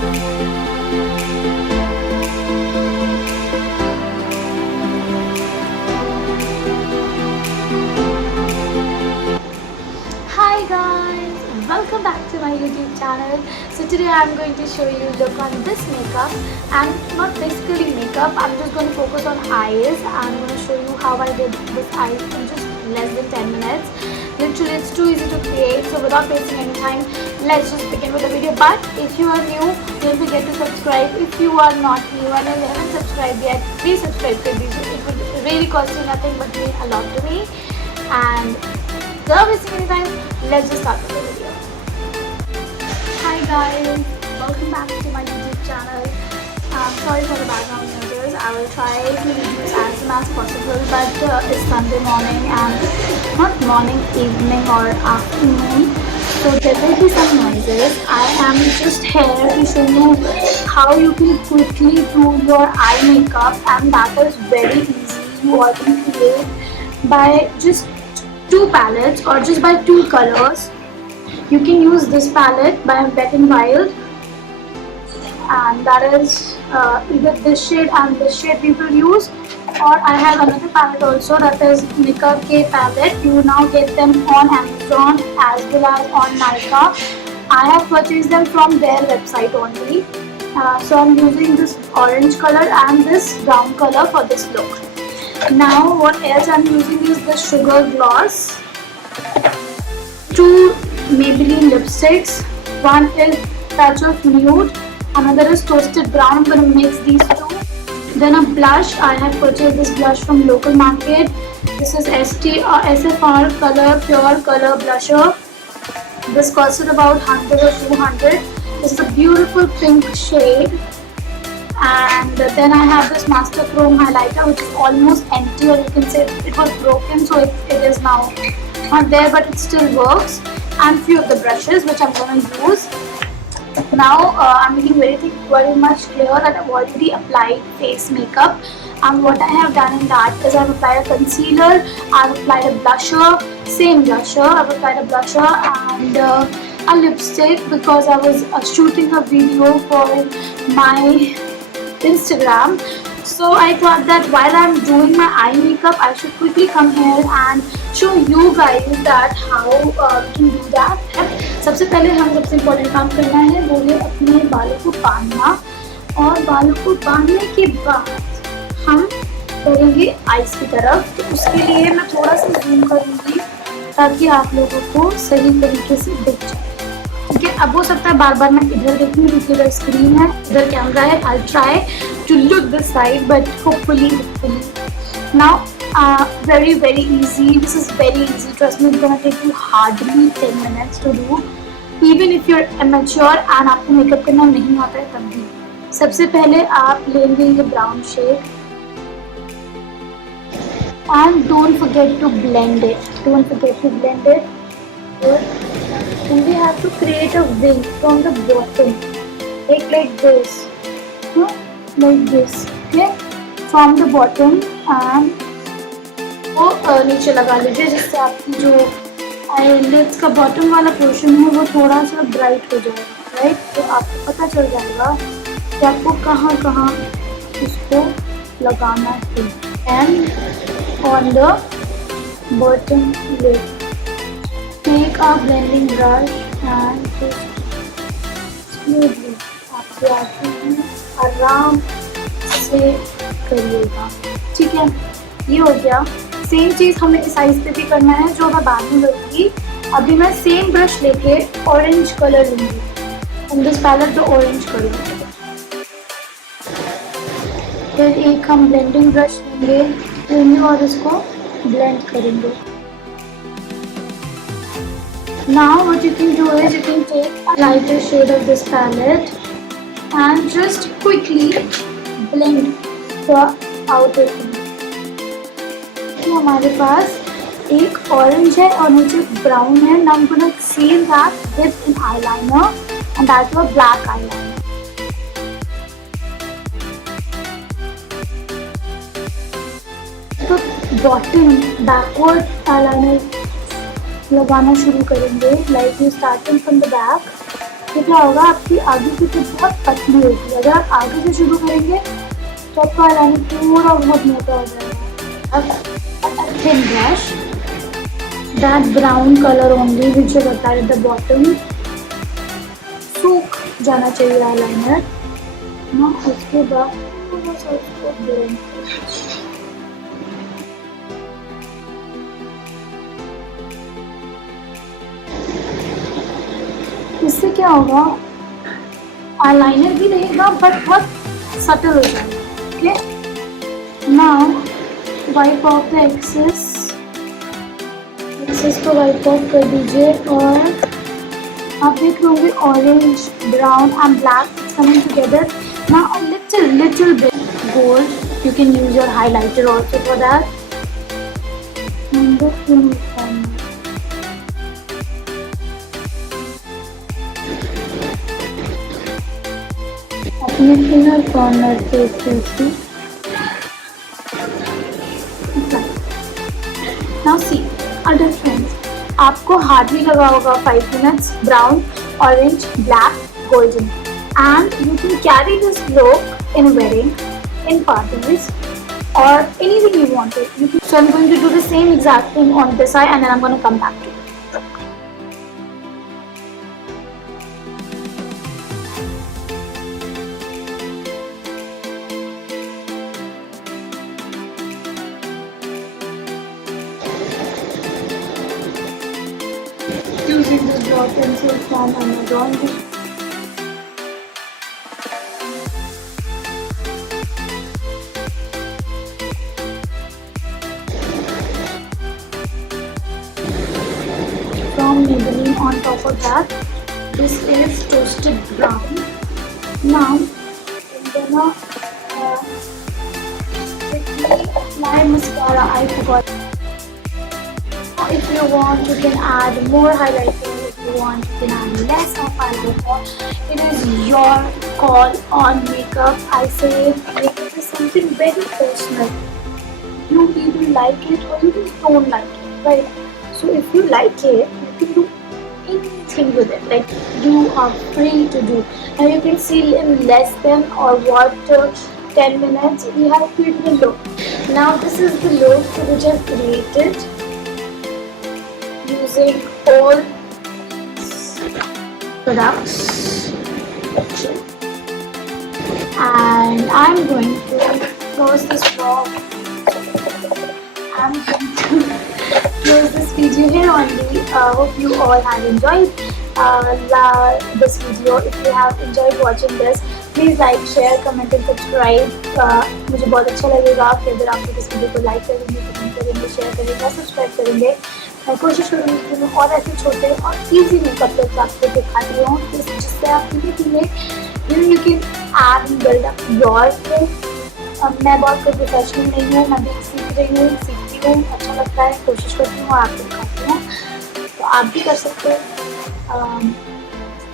Hi guys, welcome back to my YouTube channel. So today I'm going to show you look on this makeup, and not basically makeup, I'm just going to focus on eyes. I'm going to show you how I did this eyes in just less than 10 minutes. Literally it's too easy to create, so without wasting any time, let's just begin with the video. But if you are new, don't forget to subscribe. If you are not new and you haven't subscribed yet, please subscribe to this. It would really cost you nothing but mean a lot to me. And without wasting any time, let's just start with the video. Hi guys, welcome back to my YouTube channel. Sorry for the background noises. I will try to reduce as soon as possible, but it's Sunday morning and not morning, evening or afternoon, so there will be some noises. I am just here to show you how you can quickly do your eye makeup, and that is very easy. You all can create by just two palettes or just by two colors. You can use this palette by Wet n Wild, and that is either this shade and this shade we will use, or I have another palette also, that is Nika K palette. You now get them on Amazon as well as on Nykaa. I have purchased them from their website only. So I'm using this orange color and this brown color for this look. Now what else I'm using is the Sugar Gloss, two Maybelline lipsticks, one is Touch of Nude, another is Toasted Brown. I'm going to mix these two. Then a blush, I have purchased this blush from local market. This is SFR color, pure color blusher. This costed about 100 or 200. This is a beautiful pink shade. And then I have this Master Chrome highlighter, which is almost empty, or you can say it was broken, so it is now not there, but it still works. And few of the brushes which I'm going to use. Now I'm making very much clear that I've already applied face makeup, and what I have done in that is I've applied a concealer, I've applied a blusher, same blusher, I've applied a blusher and a lipstick, because I was shooting a video for my Instagram. So I thought that while I'm doing my eye makeup, I should quickly come here and show you guys that how we can do that. सबसे पहले हम सबसे important काम करना है वो है अपने बालों को बांधना, और बालों को बांधने के बाद हम करेंगे आईज की तरफ. तो उसके लिए मैं थोड़ा सा जूम करूँगी ताकि आप लोगों को सही तरीके से दिख जाए. ठीक है, अब हो सकता है बार बार मैं इधर देखूँ क्योंकि इधर स्क्रीन है, इधर कैमरा है. I try to look this side, but hopefully now very easy. This is very easy, trust me. It's gonna take you hardly 10 minutes to do, even if you're amateur and आपको makeup करना नहीं आता है तब भी. सबसे पहले आप लेंगे ये brown shade, and don't forget to blend it. And we have to create a wing from the bottom, like this, like this. Okay, from the bottom, and वो नीचे लगा लीजिए, जिससे आपकी जो आईलिड्स का बॉटम वाला पोर्शन है वो थोड़ा सा ब्राइट हो जाएगा. राइट, तो आपको पता चल जाएगा कि आपको कहाँ कहाँ इसको लगाना है. And on the bottom lid take a blending brush and smoothly आपके आते हैं आराम से करिएगा. ठीक है, ये हो गया. सेम चीज़ हमें इस साइज पे भी करना है, जो मैं बाद में करूँगी. अभी मैं सेम ब्रश लेके ऑरेंज कलर लूँगी, in this palette the orange colour. फिर एक हम ब्लेंडिंग ब्रश लेंगे और इसको ब्लेंड करेंगे. Now what you can do is you can take a lighter shade of this palette and just quickly blend the outer. हमारे पास एक ऑरेंज है और नीचे ब्राउन है. Now I am gonna seal that with an eyeliner, and that was black eyeliner. तो bottom backward eyeliner लगाना शुरू करेंगे, like you starting from the back तो क्या होगा, आपकी आगे की टिप बहुत पतली होगी। अगर आप आगे से शुरू करेंगे तो आपका आईलाइनर पूरा बहुत मोटा हो जाएगा। अब thin brush, that brown colour only which you बता एट द बॉटम, सूख जाना चाहिए आईलाइनर ना। उसके बाद थोड़ा सा उसको ब्लेंड, इससे क्या होगा, आईलाइनर भी रहेगा बट बहुत सटल हो जाएगा। Okay, now wipe off the excess को वाइप ऑफ कर दीजिए। और आप देख रहे होंगे orange, brown and black coming together. Now a little bit gold, you can use your highlighter also for that. And the inner corner, अपने inner corner पे इसे now see a difference. आपको हार्डली लगा होगा 5 minutes, brown, orange, black, golden, and you can carry this look in wedding, in parties, or anything you want to. So I'm going to do the same exact thing on this eye, and then I'm going to come back to it. Using this draw pencil from Amazon. From Maybelline. On top of that, this is toasted brown. Now I'm gonna quickly apply mascara. I forgot. If you want, you can add more highlighter. If you want, you can add less of highlighter. It is your call on makeup. I say makeup is something very personal. You either like it or you just don't like it, right? So if you like it, you can do anything with it. Like, you are free to do. Now you can see in less than or what 10 minutes we have created the look. Now this is the look which I've created using all products, and I'm going to close this vlog. I'm going to close this video here only. Hope you all have enjoyed this video. If you have enjoyed watching this, please like, share, comment and subscribe. मुझे बहुत अच्छा लगेगा कि अगर आप इस video को like करेंगे, कमेंट करेंगे, शेयर करेंगे, सब्सक्राइब करेंगे। मैं कोशिश करूँगी कि मैं और ऐसे छोटे और ईजी मेकअप टिप्स आपको दिखाती हूँ, जिससे आप धीरे धीरे you can add and build up your skill. मैं बहुत कोई प्रोफेशनल नहीं हूँ, मैं भी सीख रही हूँ, सीखती हूँ, अच्छा लगता है, कोशिश करती हूँ और आपको दिखाती हूँ, तो आप भी कर सकते हो।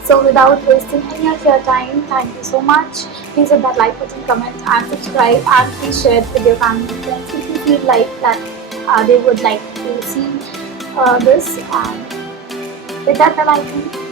So without wasting any of your time, thank you so much. Please hit that like button, comment and subscribe, and please share it with your family and friends if you feel like that they would like to see this. And with that, the like.